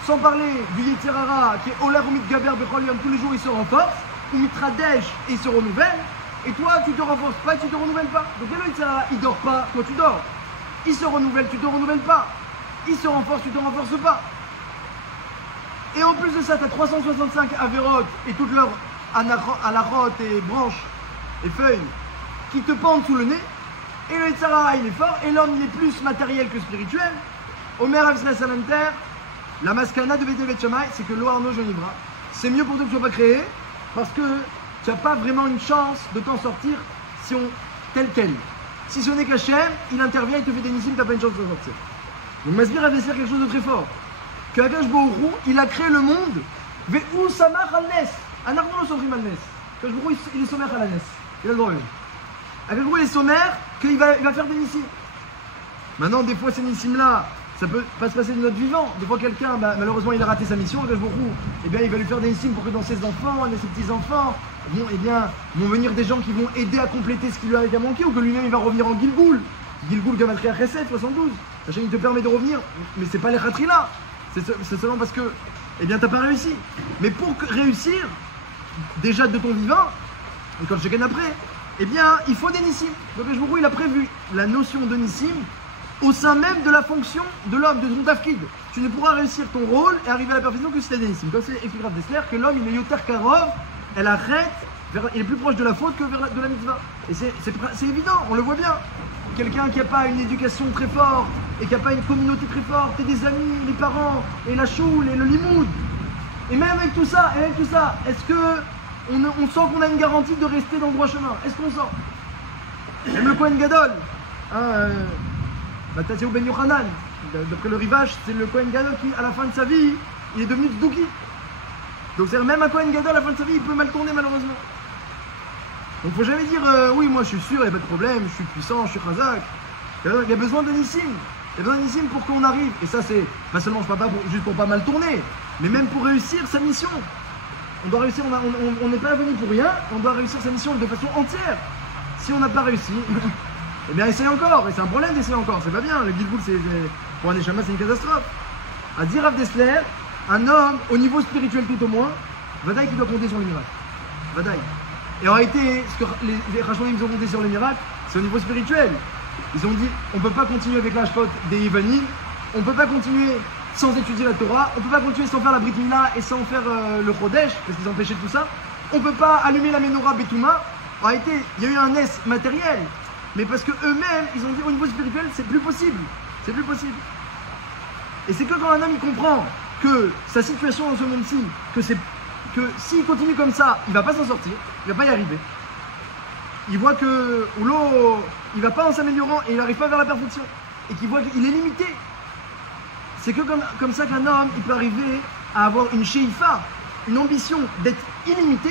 Sans parler du Yetzer Hara qui est Oler ou Mitgaber Bechol Yom, tous les jours il se renforce, ou Mitradesh et il se renouvelle, et toi tu te renforces pas et tu te renouvelles pas. Donc le Yetzer Hara il dort pas, toi tu dors. Il se renouvelle, tu te renouvelles pas. Il se renforce, tu te renforces pas. Et en plus de ça, tu as 365 avérotes et toutes leurs alarotes et branches et feuilles qui te pendent sous le nez. Et le Yetzer Hara il est fort, et l'homme il est plus matériel que spirituel. Omer Avsra Salamter, la maskana de Beth Shammai, c'est que l'Oarno Jonibra, c'est mieux pour toi que tu ne sois pas créé, parce que tu n'as pas vraiment une chance de t'en sortir si on tel quel. Si ce n'est qu'Hachem, il intervient, il te fait des nissim, tu n'as pas une chance de t'en sortir. Donc Masbir avait fait quelque chose de très fort. Que Akash Borou, il a créé le monde, Ve'u Samach al-Nes, Anarno Sofrim al-Nes. Akash Borou, il est sommaire à la Nes. Il a le droit, lui. Akash Borou, il est sommaire, qu'il va faire des nissim. Maintenant, des fois, ces nissim-là, ça peut pas se passer de notre vivant. Des fois, quelqu'un, malheureusement, il a raté sa mission, Akash Borou, eh bien, il va lui faire des nissim pour que dans ses enfants, dans ses petits-enfants, vont venir des gens qui vont aider à compléter ce qui lui a manqué, ou que lui-même, il va revenir en Gilgoul. Gilgoul Gamatria Chesed, 72. Hachem, il te permet de revenir, mais c'est pas les khatri là. C'est seulement parce que, eh bien, t'as pas réussi. Mais pour réussir, déjà de ton vivant, et quand je gagne après, eh bien, il faut des nissim. Donc, Hachem, il a prévu la notion de nissim au sein même de la fonction de l'homme, de ton tafkid. Tu ne pourras réussir ton rôle et arriver à la perfection que si tu as des nissim. Comme c'est écrit Rav Dessler, que l'homme, il est yoter karov, elle arrête, il est plus proche de la faute que de la mitzvah. Et c'est évident, on le voit bien. Quelqu'un qui n'a pas une éducation très forte et qui n'a pas une communauté très forte, et des amis, les parents, et la choule, et le limoud. Et même avec tout ça, est-ce que on sent qu'on a une garantie de rester dans le droit chemin? Est-ce qu'on sent? Même le Kohen Gadol, Matathéo Ben Yochanan, d'après le rivage, c'est le Kohen Gadol qui, à la fin de sa vie, il est devenu Tzduki. Donc c'est même un Kohen Gadol, à la fin de sa vie, il peut mal tourner malheureusement. Donc faut jamais dire oui, moi je suis sûr, il n'y a pas de problème, je suis puissant, je suis chazak. Il y a besoin de nissim. Il y a besoin de nissim pour qu'on arrive. Et ça, c'est pas seulement, je parle pas juste pour pas mal tourner, mais même pour réussir sa mission. On doit réussir, on n'est pas venu pour rien, on doit réussir sa mission de façon entière. Si on n'a pas réussi, eh bien essaye encore. Et c'est un problème d'essayer encore, c'est pas bien. Le Gilgoul, pour un Neshama, c'est une catastrophe. À dire Rav Dessler, un homme au niveau spirituel tout au moins, Vadaï qui doit compter sur les miracles. Vadaï. Et en réalité, ce que les Rachmanim ont compté sur les miracles, c'est au niveau spirituel. Ils ont dit, on ne peut pas continuer avec l'ashpot des Yvanim, on ne peut pas continuer sans étudier la Torah, on ne peut pas continuer sans faire la Brit Mila et sans faire le Chodesh, parce qu'ils empêchaient tout ça. On ne peut pas allumer la Menorah Betouma. En réalité, il y a eu un S matériel, mais parce que eux-mêmes, ils ont dit au niveau spirituel, c'est plus possible. C'est plus possible. Et c'est que quand un homme il comprend que sa situation dans ce monde-ci, que s'il continue comme ça, il ne va pas s'en sortir, il ne va pas y arriver. Il voit que il ne va pas en s'améliorant et il n'arrive pas vers la perfection. Et qu'il voit qu'il est limité. C'est que comme ça qu'un homme, il peut arriver à avoir une sheifa, une ambition d'être illimité,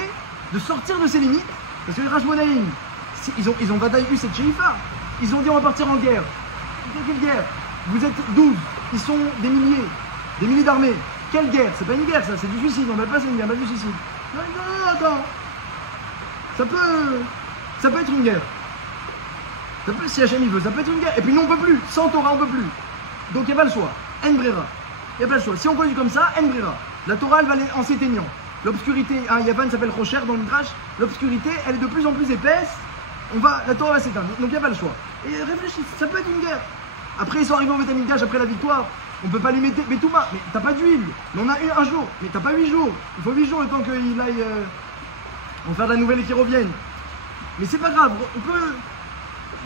de sortir de ses limites. Parce que les Rashmonaïm, ils ont bataillé cette sheifa. Ils ont dit on va partir en guerre. Quelle guerre? Vous êtes 12, ils sont des milliers d'armées. Quelle guerre? C'est pas une guerre ça, c'est du suicide, on va pas c'est une guerre, pas du suicide. Non, attends. Ça peut être une guerre. Ça peut, si Hachem il veut, ça peut être une guerre. Et puis nous on peut plus, sans Torah on peut plus. Donc il n'y a pas le choix. En brera. Il n'y a pas le choix. Si on continue comme ça, en brera. La Torah elle va aller en s'éteignant. L'obscurité, un Yavan s'appelle Rocher dans le Midrash, l'obscurité elle est de plus en plus épaisse, la Torah va s'éteindre. Donc il n'y a pas le choix. Et réfléchis, ça peut être une guerre. Après ils sont arrivés au Beth Amikdash après la victoire. On peut pas lui mettre Betouma, mais t'as pas d'huile. Mais on a eu un jour, mais t'as pas 8 jours. Il faut 8 jours le temps qu'il aille en faire de la nouvelle et qu'il revienne. Mais c'est pas grave,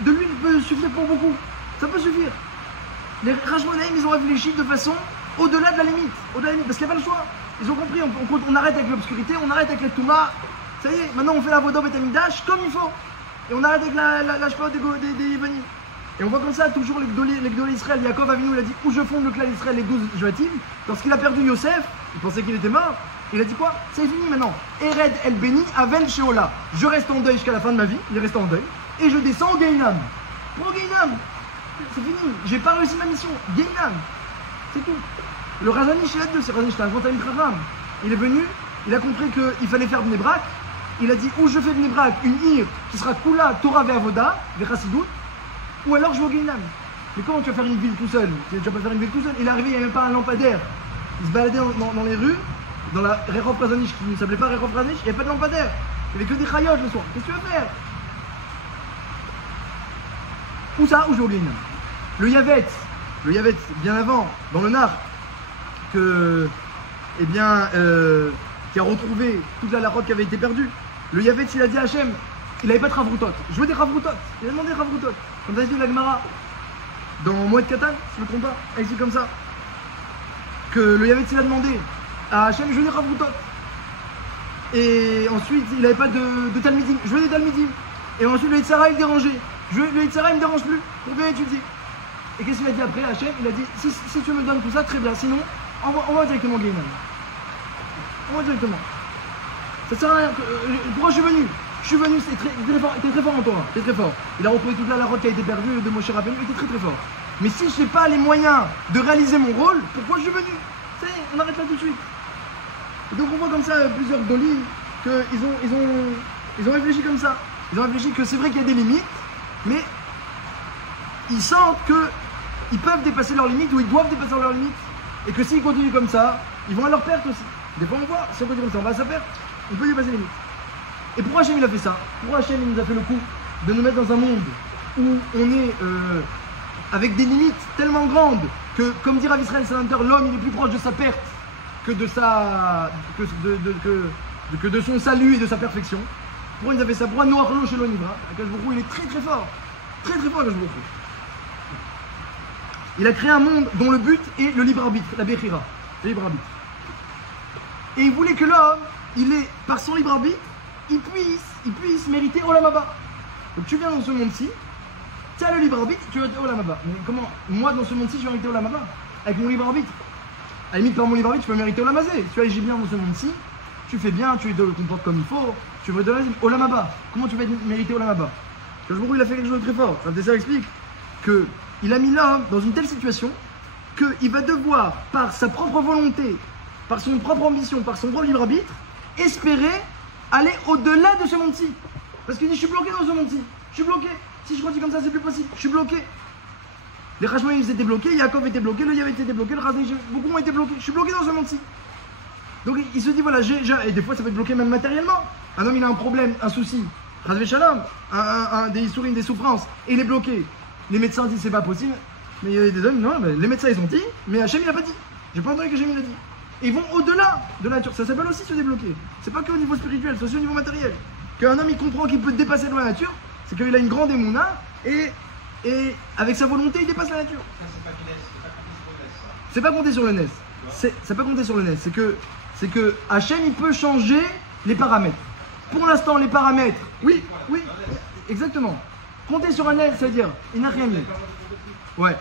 de l'huile peut suffire pour beaucoup. Ça peut suffire. Les Rashmonaïm, ils ont réfléchi de façon au-delà de la limite. Parce qu'il n'y a pas le choix. Ils ont compris, on arrête avec l'obscurité, on arrête avec les Touma. Ça y est, maintenant on fait la Voda Beth Amikdash comme il faut. Et on arrête avec la Shpa des Yévanim. Et on voit comme ça toujours les Gdolé Israël. Yaakov Avinu, il a dit où je fonde le clan d'Israël, les 12 Joatim. Lorsqu'il a perdu Yosef, il pensait qu'il était mort. Il a dit quoi? C'est fini maintenant. Ered El Beni Aven Sheola. Je reste en deuil jusqu'à la fin de ma vie. Il reste en deuil. Et je descends au Gainam. Pour Gainam. C'est fini. J'ai pas réussi ma mission. Gainam. C'est tout. Le Razani chez c'est Razani, c'était un grand ami Chacham. Il est venu, il a compris qu'il fallait faire Bnei Brak. Il a dit où je fais Bnei Brak, une ir qui sera Kula Torah Ve'avoda, Ve'chasidut. Ou alors jouer au Guinam. Mais comment tu vas faire une ville tout seul? Tu vas pas faire une ville tout seul. Il est arrivé, il n'y avait même pas un lampadaire. Il se baladait dans les rues, dans la Rehov Razonich qui ne s'appelait pas Rehov Razonich, il n'y avait pas de lampadaire. Il n'y avait que des chayotes le soir. Qu'est-ce que tu vas faire? Ou ça, ou jouer au Guinam. Le Yavet, bien avant, dans le Nar, que, eh bien, qui a retrouvé toute la larotte qui avait été perdue. Le Yavet, il a dit à Hachem, il n'avait pas de Ravroutot. Je veux des Ravroutot. Il a demandé des Ravroutot. Comme ça, il dit la Gemara, dans Moed Katan, si je ne me trompe pas, écrit comme ça, que le Yavet, il a demandé à Hachem, je veux des Ravroutot. Et ensuite, il n'avait pas de Talmidim. Je veux des Talmidim. Et ensuite, le Yitzhara, il dérangeait. Le Yitzhara, il ne me dérange plus pour bien étudier. Et qu'est-ce qu'il a dit après, Hachem? Il a dit, si tu me donnes tout ça, très bien. Sinon, on va directement gagner. On va directement. Ça sert à rien. Pourquoi je suis venu, t'es très fort en Torah. T'es très fort. Il a retrouvé toute la larotte qui a été perdue de Moshe Rabbeinu. Il était très très fort. Mais si je n'ai pas les moyens de réaliser mon rôle, pourquoi je suis venu? Ça y est, on arrête là tout de suite. Et donc on voit comme ça plusieurs dolis qu'ils ont réfléchi comme ça. Ils ont réfléchi que c'est vrai qu'il y a des limites, mais ils sentent qu'ils peuvent dépasser leurs limites ou ils doivent dépasser leurs limites. Et que s'ils continuent comme ça, ils vont à leur perte aussi. Des fois on voit, si on continue comme ça, on va à sa perte, on peut dépasser les limites. Et pourquoi Hachem il a fait ça? Pourquoi Hachem il nous a fait le coup de nous mettre dans un monde où on est avec des limites tellement grandes que, comme dit Rav Israël Salanter, l'homme il est plus proche de sa perte que de son salut et de sa perfection. Pourquoi il nous a fait ça? Pourquoi Noach Lo chez l'Onivra? Akash Baruch Hu, il est très très fort. Très très fort Akash Baruch Hu. Il a créé un monde dont le but est le libre arbitre, la Bechira, le libre arbitre. Et il voulait que l'homme, par son libre arbitre, il puisse mériter Olam Haba. Donc tu viens dans ce monde-ci, tu as le libre arbitre, tu vas mériter Olam Haba. Mais comment? Moi dans ce monde-ci, je vais mériter Olam Haba avec mon libre arbitre. À la limite, par mon libre arbitre, tu peux mériter Olam Hazé. Tu agis bien dans ce monde-ci, tu fais bien, tu te comportes comme il faut, tu veux de Olam Haba. Comment tu vas mériter Olam Haba? Le jour où il a fait quelque chose de très fort, ça explique qu'il a mis l'homme dans une telle situation qu'il va devoir, par sa propre volonté, par son propre ambition, par son propre libre arbitre, espérer aller au-delà de ce monde-ci. Parce qu'il dit, je suis bloqué dans ce monde-ci. Je suis bloqué. Si je continue comme ça, c'est plus possible. Je suis bloqué. Les Hashmonaïm ils étaient bloqués, Yaakov était bloqué, le Yavet était bloqué, le Razonich, beaucoup ont été bloqués. Je suis bloqué dans ce monde-ci. Donc il se dit, voilà, et des fois ça peut être bloqué même matériellement. Un homme il a un problème, un souci, Razvé Shalom, des souris, des souffrances, et il est bloqué. Les médecins disent c'est pas possible, mais il y a des hommes, non, les médecins ils ont dit, mais Hachem il a pas dit. J'ai pas entendu que Hachem il a dit. Et ils vont au-delà de la nature. Ça s'appelle aussi se débloquer. C'est pas qu'au niveau spirituel, c'est aussi au niveau matériel. Qu'un homme il comprend qu'il peut dépasser de la nature, c'est qu'il a une grande émouna et avec sa volonté il dépasse la nature. C'est pas compter sur le NES. C'est pas compter sur le NES. C'est que Hachem il peut changer les paramètres. Pour l'instant les paramètres, oui, exactement. Compter sur un NES, c'est-à-dire il n'a rien mis. Ouais.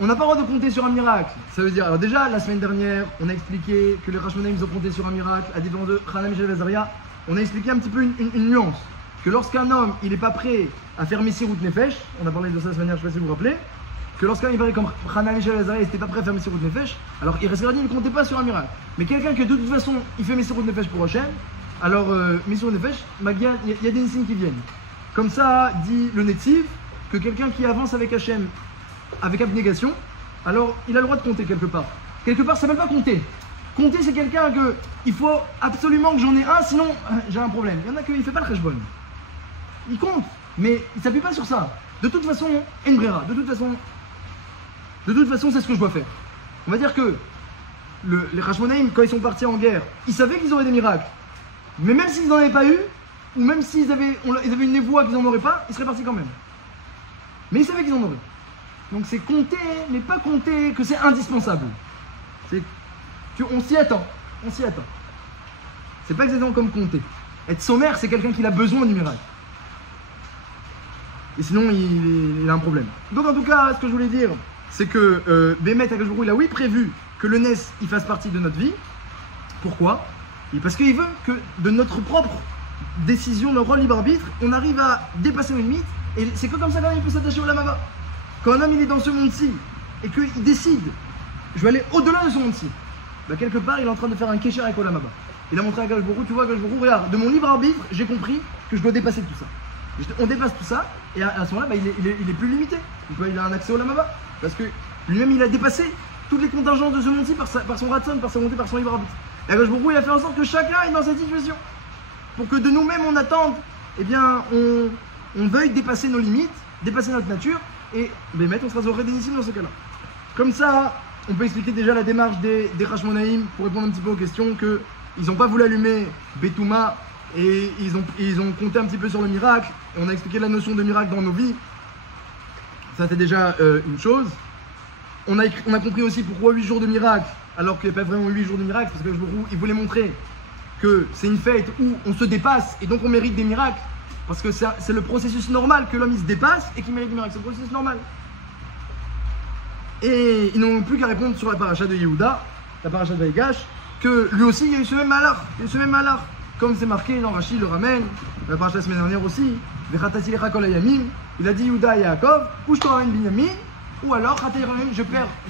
On n'a pas le droit de compter sur un miracle. Ça veut dire, alors déjà, la semaine dernière, on a expliqué que les Hashmonaïm ils ont compté sur un miracle, à différence de Hana Michel Azaria. On a expliqué un petit peu une nuance. Que lorsqu'un homme, il n'est pas prêt à faire Messirut Nefesh, on a parlé de ça la semaine dernière, je ne sais pas si vous vous rappelez, que lorsqu'un homme est comme Hana Michel Azaria, il n'était pas prêt à faire Messirut Nefesh, alors il reste il ne comptait pas sur un miracle. Mais quelqu'un que de toute façon, il fait Messirut Nefesh pour Hachem, alors Messirut Nefesh, il y a des signes qui viennent. Comme ça, dit le Netziv, que quelqu'un qui avance avec Hachem, avec abnégation, alors il a le droit de compter quelque part. Quelque part, ça ne s'appelle pas compter. Compter, c'est quelqu'un que il faut absolument que j'en ai un, sinon j'ai un problème. Il y en a qui ne fait pas le cheshbon. Il compte, mais il ne s'appuie pas sur ça. De toute façon, Enbrera. De toute façon, c'est ce que je dois faire. On va dire que les Hashmonaïm, quand ils sont partis en guerre, ils savaient qu'ils auraient des miracles. Mais même s'ils n'en avaient pas eu, ou même s'ils avaient une névoie qu'ils n'en auraient pas, ils seraient partis quand même. Mais ils savaient qu'ils en auraient. Donc c'est compter, mais pas compter que c'est indispensable. On s'y attend. C'est pas exactement comme compter. Être sommaire, c'est quelqu'un qui a besoin du miracle. Et sinon, il a un problème. Donc en tout cas, ce que je voulais dire, c'est que Bémet Akash Baruch Hu, il a prévu que le NES il fasse partie de notre vie. Pourquoi? Parce qu'il veut que de notre propre décision, notre libre arbitre, on arrive à dépasser nos limites. Et c'est que comme ça qu'il peut s'attacher au Lamava. Quand un homme il est dans ce monde-ci et qu'il décide, je vais aller au-delà de ce monde-ci, bah, quelque part il est en train de faire un kécher avec Olam Haba. Il a montré à Akash Baruch Hu, tu vois Akash Baruch Hu, regarde, de mon libre arbitre, j'ai compris que je dois dépasser tout ça. On dépasse tout ça Et à ce moment-là, bah, il est plus limité. Il a un accès au Lamaba. Parce que lui-même, il a dépassé toutes les contingences de ce monde-ci par son ratson, par sa volonté, par son libre arbitre. Et Akadosh Baruch Hu, il a fait en sorte que chacun est dans cette situation. Pour que de nous-mêmes, on attende, eh bien, on veuille dépasser nos limites, dépasser notre nature, et on sera Zoré Dénissim dans ce cas-là. Comme ça, on peut expliquer déjà la démarche des Hashmonaïm pour répondre un petit peu aux questions qu'ils n'ont pas voulu allumer Betouma et ils ont compté un petit peu sur le miracle. Et on a expliqué la notion de miracle dans nos vies. Ça, c'est déjà une chose. On a compris aussi pourquoi 8 jours de miracle, alors qu'il n'y a pas vraiment 8 jours de miracle, parce que il voulait montrer que c'est une fête où on se dépasse et donc on mérite des miracles. Parce que c'est le processus normal que l'homme il se dépasse et qu'il mérite des miracles. C'est le processus normal. Et ils n'ont plus qu'à répondre sur la paracha de Yehuda, la paracha de Vaïgash, que lui aussi il y a eu ce même malheur. Comme c'est marqué dans Rashi, le ramène, la paracha la semaine dernière aussi, il a dit Yehuda et Yaakov, ou je te ramène Binyamin, ou alors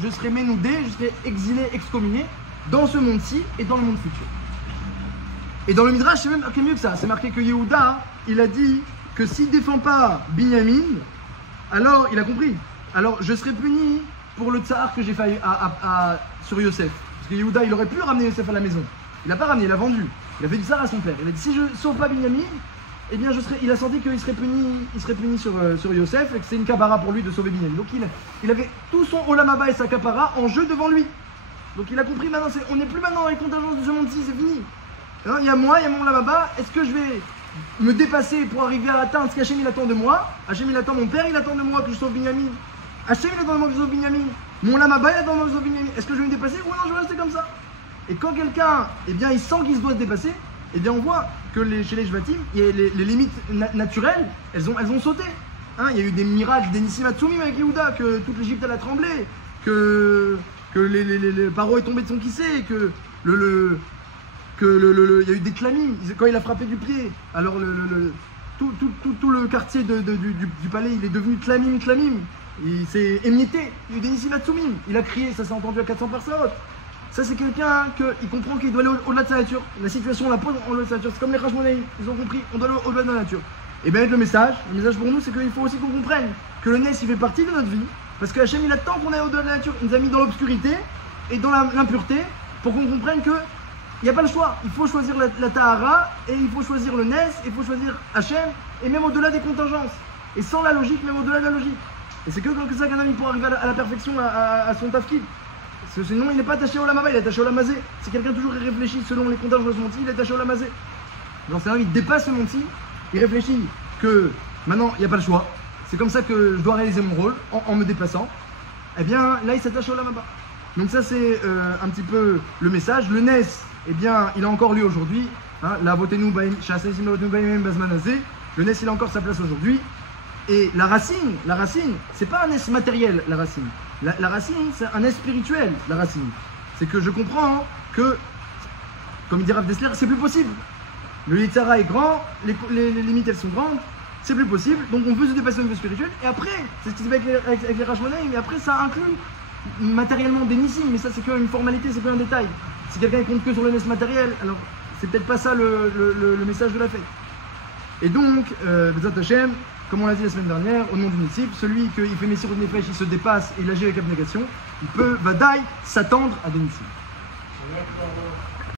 je serai ménoudé, je serai exilé, excommunié dans ce monde-ci et dans le monde futur. Et dans le Midrash, c'est même marqué mieux que ça, c'est marqué que Yehuda, il a dit que s'il ne défend pas Binyamin, alors il a compris. Alors je serai puni pour le tsar que j'ai fait sur Yosef. Parce que Yehuda, il aurait pu ramener Yosef à la maison. Il n'a pas ramené, il l'a vendu. Il a fait du tsar à son père. Il a dit si je ne sauve pas Binyamin, eh bien il a senti qu'il serait puni sur Yosef et que c'est une kapara pour lui de sauver Binyamin. Donc il avait tout son Olam Haba et sa kapara en jeu devant lui. Donc il a compris maintenant, on n'est plus maintenant dans les contingences de ce monde-ci, c'est fini. Alors, il y a moi, il y a mon Olam Haba. Est-ce que je vais me dépasser pour arriver à atteindre ce qu'Hachem il attend de moi? Hachem il attend, mon père il attend de moi que je sauve Binyamin. Hachem il attend de moi que je sauve Binyamin. Mon Olam Haba il attend de moi que je sauve Binyamin. Est-ce que je vais me dépasser ou non je vais rester comme ça? Et quand quelqu'un, eh bien, il sent qu'il se doit se dépasser, eh bien on voit que chez les Shvatim, les limites naturelles, elles ont sauté. Hein, il y a eu des miracles, des Nissim Hatsumim avec Yehuda, que toute l'Égypte elle a tremblé, que les Paro est tombé de son kissé, il y a eu des clamines quand il a frappé du pied. Alors tout le quartier du palais il est devenu clamim. Il s'est émietté. Il y a eu des Nissim Hatsumim. Il a crié, ça s'est entendu à 400 personnes. Ça c'est quelqu'un qui comprend qu'il doit aller au-delà de sa nature. La situation on la pose au-delà de sa nature. C'est comme les Hashmonaïm, ils ont compris, on doit aller au-delà de la nature. Et bien le message pour nous c'est qu'il faut aussi qu'on comprenne que le Nes il fait partie de notre vie. Parce que Hachem il attend qu'on aille au-delà de la nature. Il nous a mis dans l'obscurité et dans l'impureté pour qu'on comprenne que il n'y a pas le choix. Il faut choisir la Tahara et il faut choisir le Nes, il faut choisir Hachem et même au-delà des contingences. Et sans la logique, même au-delà de la logique. Et c'est que comme ça qu'un homme pourra arriver à la perfection, à son tafkid. Sinon il n'est pas attaché au Lamaba, il est attaché au Lamazé. Si quelqu'un toujours réfléchit selon les contingences de ce monde-ci, il est attaché au Lamazé. Donc c'est un homme, il dépasse ce monde-ci, il réfléchit que maintenant il n'y a pas le choix. C'est comme ça que je dois réaliser mon rôle en me déplaçant. Eh bien là il s'attache au Lamaba. Donc ça c'est un petit peu le message. Le Nes, eh bien il a encore lieu aujourd'hui. Hein, la votez-nous baim, chassez-nous votez-nous baim bazmanazé. Le Nes il a encore sa place aujourd'hui. Et la racine, c'est pas un Nes matériel, la racine. La racine, c'est un Nes spirituel, la racine. C'est que je comprends que, comme il dit Rav Dessler, c'est plus possible. Le Yitzhara est grand, les limites elles sont grandes, c'est plus possible. Donc on veut se dépasser au niveau spirituel. Et après, c'est ce qui se fait avec les Hashmonaïm, mais après ça inclut matériellement des nissim, mais ça c'est qu'une formalité, c'est qu'un détail. Si quelqu'un compte que sur le Nes matériel, alors c'est peut-être pas ça le message de la fête. Et donc, Bezat Hashem, comme on l'a dit la semaine dernière, au nom du Nitsif, celui qui fait Messir ou Nefesh, il se dépasse et il agit avec abnégation, il peut, Vadaï, s'attendre à des Nitsif.